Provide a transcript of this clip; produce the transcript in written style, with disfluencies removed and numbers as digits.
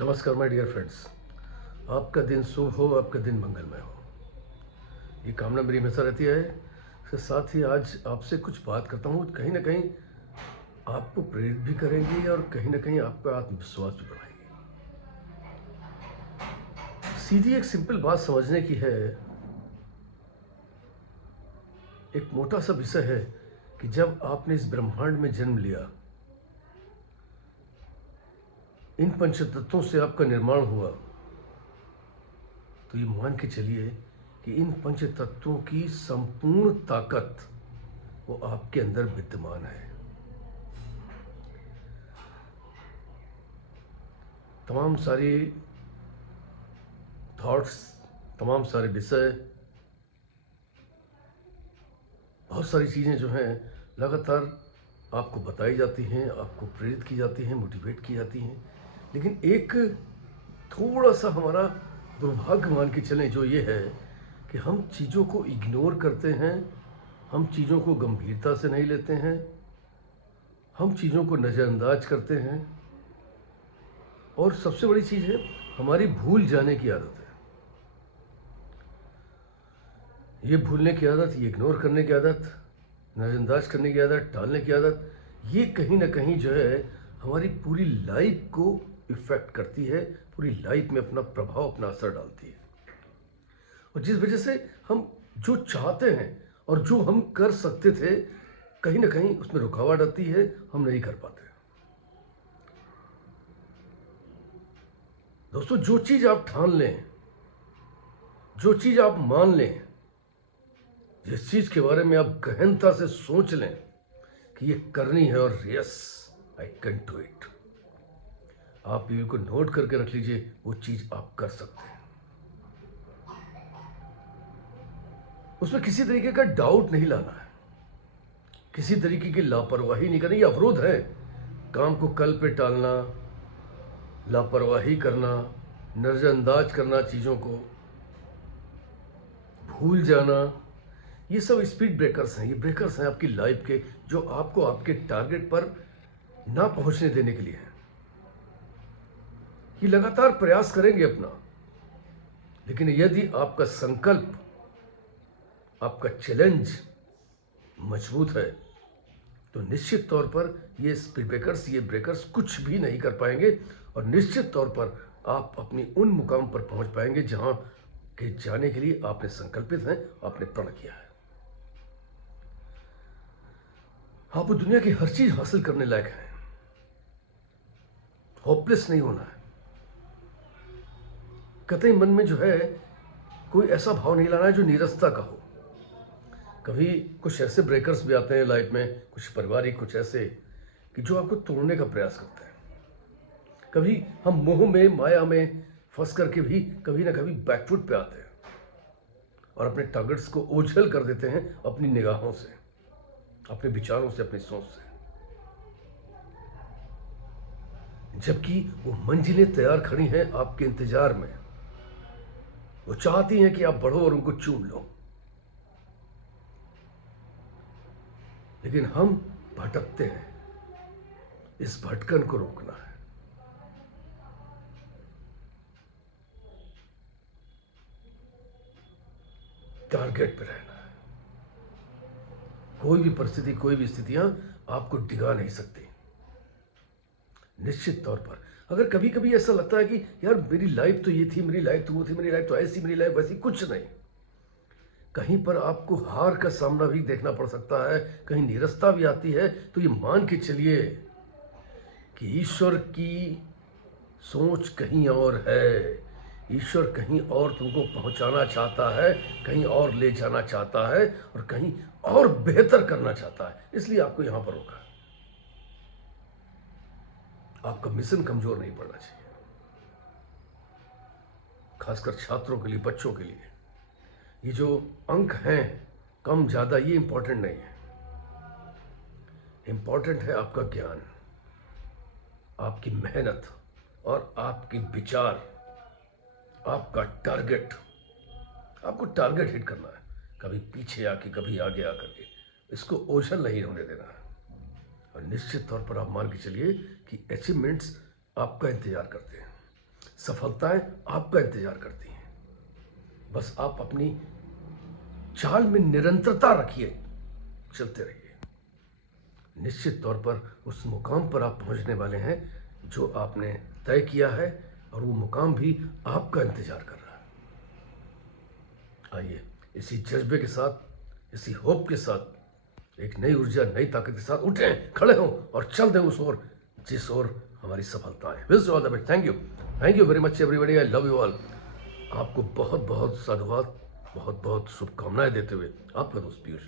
नमस्कार my dear friends. आपका दिन शुभ हो, आपका दिन मंगलमय हो, ये कामना मेरी हमेशा रहती है। इसके साथ ही आज आपसे कुछ बात करता हूँ, कहीं ना कहीं आपको प्रेरित भी करेंगी और कहीं ना कहीं आपका आत्मविश्वास भी बढ़ाएगी। सीधी एक सिंपल बात समझने की है। एक मोटा सा विषय है कि जब आपने इस ब्रह्मांड में जन्म लिया, इन पंचतत्वों से आपका निर्माण हुआ, तो ये मान के चलिए कि इन पंच तत्वों की संपूर्ण ताकत वो आपके अंदर विद्यमान है। तमाम सारी थॉट्स, तमाम सारे विषय, बहुत सारी चीज़ें जो हैं लगातार आपको बताई जाती हैं, आपको प्रेरित की जाती हैं, मोटिवेट की जाती हैं। लेकिन एक थोड़ा सा हमारा दुर्भाग्य मान के चलें जो ये है कि हम चीज़ों को इग्नोर करते हैं, हम चीज़ों को गंभीरता से नहीं लेते हैं, हम चीज़ों को नज़रअंदाज करते हैं। और सबसे बड़ी चीज़ है हमारी भूल जाने की आदत है। ये भूलने की आदत, ये इग्नोर करने की आदत, नज़रअंदाज करने की आदत, टालने की आदत, ये कहीं ना कहीं जो है हमारी पूरी लाइफ को इफ़ेक्ट करती है, पूरी लाइफ में अपना प्रभाव, अपना असर डालती है। और जिस वजह से हम जो चाहते हैं और जो हम कर सकते थे, कहीं ना कहीं उसमें रुकावट आती है, हम नहीं कर पाते। दोस्तों, जो चीज़ आप ठान लें, जो चीज़ आप मान लें, जिस चीज़ के बारे में आप गहनता से सोच लें कि ये करनी है और yes I can do it, आप भी को नोट करके रख लीजिए, वो चीज़ आप कर सकते हैं। उसमें किसी तरीके का डाउट नहीं लाना है, किसी तरीके की लापरवाही नहीं करनी। ये अवरोध है, काम को कल पे टालना, लापरवाही करना, नज़रअंदाज करना, चीज़ों को भूल जाना, ये सब स्पीड ब्रेकर्स हैं। ये ब्रेकर्स हैं आपकी लाइफ के, जो आपको आपके टारगेट पर ना पहुंचने देने के लिए हैं। ये लगातार प्रयास करेंगे अपना, लेकिन यदि आपका संकल्प, आपका चैलेंज मजबूत है, तो निश्चित तौर पर ये स्पीड ब्रेकर्स, ये ब्रेकर्स कुछ भी नहीं कर पाएंगे और निश्चित तौर पर आप अपनी उन मुकाम पर पहुंच पाएंगे जहां के जाने के लिए आपने संकल्पित हैं, आपने प्रण किया है। आप दुनिया की हर चीज हासिल करने लायक हैं। होपलेस नहीं होना है। कतई मन में जो है कोई ऐसा भाव नहीं लाना है जो नीरसता का हो। कभी कुछ ऐसे ब्रेकर्स भी आते हैं लाइफ में, कुछ पारिवारिक, कुछ ऐसे कि जो आपको तोड़ने का प्रयास करते हैं। कभी हम मोह में, माया में फंस करके भी कभी ना कभी बैकफुट पे आते हैं और अपने टारगेट्स को ओझल कर देते हैं अपनी निगाहों से, अपने विचारों से, अपनी सोच से। जबकि वो मंजिलें तैयार खड़ी हैं आपके इंतजार में। वो चाहती हैं कि आप बढ़ो और उनको चूम लो, लेकिन हम भटकते हैं। इस भटकन को रोकना है। टारगेट पे रहना है। कोई भी परिस्थिति, कोई भी स्थितियां आपको डिगा नहीं सकती। निश्चित तौर पर अगर कभी कभी ऐसा लगता है कि यार मेरी लाइफ तो ये थी, मेरी लाइफ तो वो थी, मेरी लाइफ तो ऐसी, मेरी लाइफ वैसी, कुछ नहीं, कहीं पर आपको हार का सामना भी देखना पड़ सकता है, कहीं निरस्ता भी आती है, तो ये मान के चलिए कि ईश्वर की सोच कहीं और है। ईश्वर कहीं और तुमको पहुंचाना चाहता है, कहीं और ले जाना चाहता है और कहीं और बेहतर करना चाहता है, इसलिए आपको यहां पर रोका है। आपका मिशन कमजोर नहीं पड़ना चाहिए। खासकर छात्रों के लिए, बच्चों के लिए ये जो अंक हैं कम ज़्यादा, ये इंपॉर्टेंट नहीं है। इंपॉर्टेंट है आपका ज्ञान, आपकी मेहनत और आपके विचार, आपका टारगेट। आपको टारगेट हिट करना है, कभी पीछे आके, कभी आगे आकर के, इसको ओझल नहीं होने देना है। और निश्चित तौर पर आप मान के चलिए कि अचीवमेंट्स आपका इंतजार करते हैं। सफलताएं आपका इंतजार करती हैं। बस आप अपनी चाल में निरंतरता रखिए, चलते रहिए। निश्चित तौर पर उस मुकाम पर आप पहुंचने वाले हैं जो आपने तय किया है, और वो मुकाम भी आपका इंतजार कर रहा है। आइए इसी जज्बे के साथ, इसी होप के साथ, एक नई ऊर्जा, नई ताकत के साथ उठें, खड़े हों और चल दें उस ओर जिस ओर हमारी सफलता है। Wish all the best. Thank you very much everybody. I love you all. आपको बहुत बहुत साधुवाद, बहुत बहुत शुभकामनाएं देते हुए आपका दोस्त पीयूष।